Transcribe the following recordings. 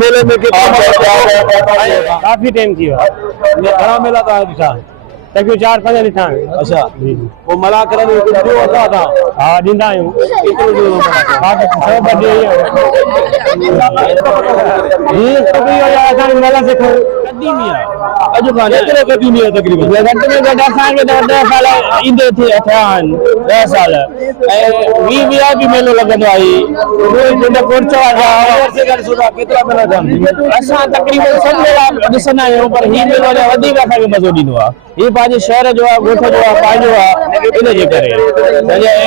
मेले में काफी टाइम थी घणा मेला था तक 4-5 ॾिठा। अच्छा वो मला करण जो होता था। हां ॾींदा आहियूं केतिरो जो हा 100 बजे ये तो कोई असां मेला से कदीमी आहे अॼु खां केतिरो कदीमी आहे तकरीबन घटि में घटि असांखे 10 साल ईंदे थिया आहिनि 10 साल ऐं वी मेलो लॻंदो आहे जंहिंजो कोर्चो आहे केतिरा मेला थिया असां तकरीबन सभु मेला ॾिसंदा आहियूं पर हीउ मेलो वधीक असांखे मज़ो ॾींदो आहे। ये पंहिंजे शहर जो आहे ॻोठ जो आहे पंहिंजो आहे इन जे करे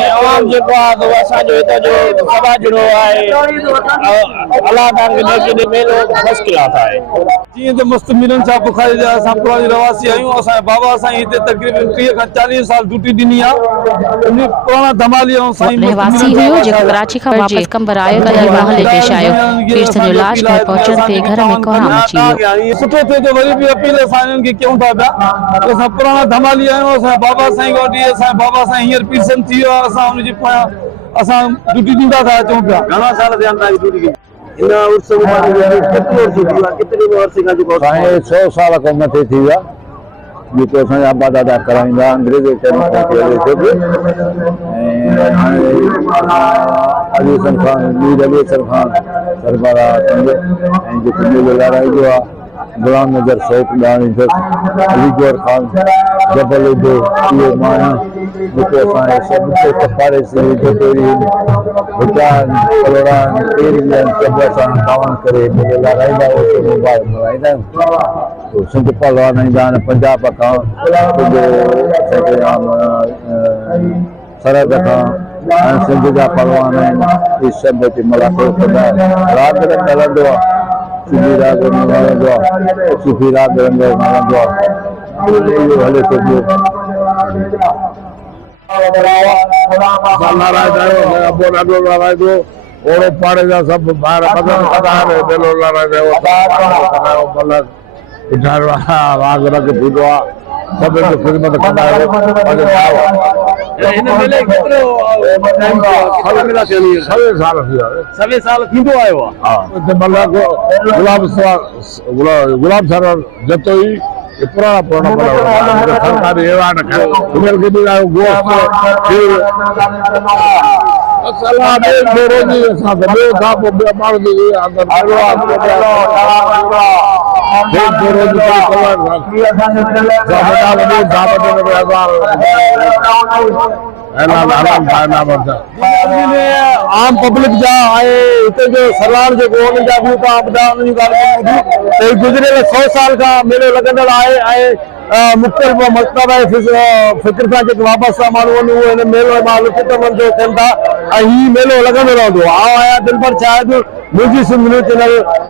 आवाम जेको आहे त असांजो हितां जो समाजड़ो आहे अलाह तव्हांखे ॾे मेलो फर्स्ट क्लास आहे। जीअं त मस्त मिलन सां बुखारी जा असां पुराणी रवासी आहियूं असांजे बाबा साईं हिते तकरीबन 30 खां 40 साल ड्यूटी ॾिनी आहे उन पुराणा धमाली ऐं साईं रहवासी हुयो जेको कराची खां वापस कंबर आयो त ही महले पेश आयो पीर जो इलाज घर पहुचण ते घर में कोहराम अची वियो। सुठो थिए तो वरी बि अपील असां खे कयूं था पिया असां पुराणा धमाली आहियूं असां बाबा साईं वटि असां बाबा साईं हींअर पीरसन थी वियो आहे असां हुनजी पोयां असां ड्यूटी ॾींदा था अचूं पिया। घणा साल थिया आहिनि ड्यूटी इन उर्स कितने वर्ष खां जेको 100 साल खां मथे थी विया जेको असांजा आबा दादा कराईंदा अंग्रेज अली खान मीर अली खान सरबरा ऐं जेको मेलो लाराईंदो आहे गुलाम नज़र शौक़ अली गौर खान जबल जो इहो माण्हू जेको असांजे सभु पाड़ेसी भुटान कलोरान सभु असां तावन करे मेलो लाराईंदा मुबारक मल्हाईंदा आहियूं। सिंध पहलवान ईंदा आहिनि पंजाब खां असांखे सरहद खां सिंध जा पहलवान आहिनि इहे सभु हिते मुलाक़ात कंदा आहिनि। रात रंग हलंदो आहे सूफ़ी राग हलंदो आहे सूफ़ी राग रंग हलंदो आहे इहो हले थो पियो ओड़ो पाड़े जा सभु ॿार मेलो लाराईंदा राग रंग थींदो आहे सभिनि खे ख़िदमत कंदा सवे साल थींदो आयो आहे। गुलाब सर जतोई पुराणा सरकारी ऐवान आम पब्लिक जा हिते जो सरदार जेको उन्हनि जा बि गुज़रियल 100 साल खां मेलो लॻंदड़ आहे मुख़्तलिफ़ मकतब फिक्र सां जेके वापसि माण्हू आहिनि उहे हिन मेलो मां लुत्फ़ थियनि था ऐं हीउ मेलो लॻंदो रहंदो। आउं आहियां दिलबर शाहिद मुंहिंजी सिंध न्यूज़ चैनल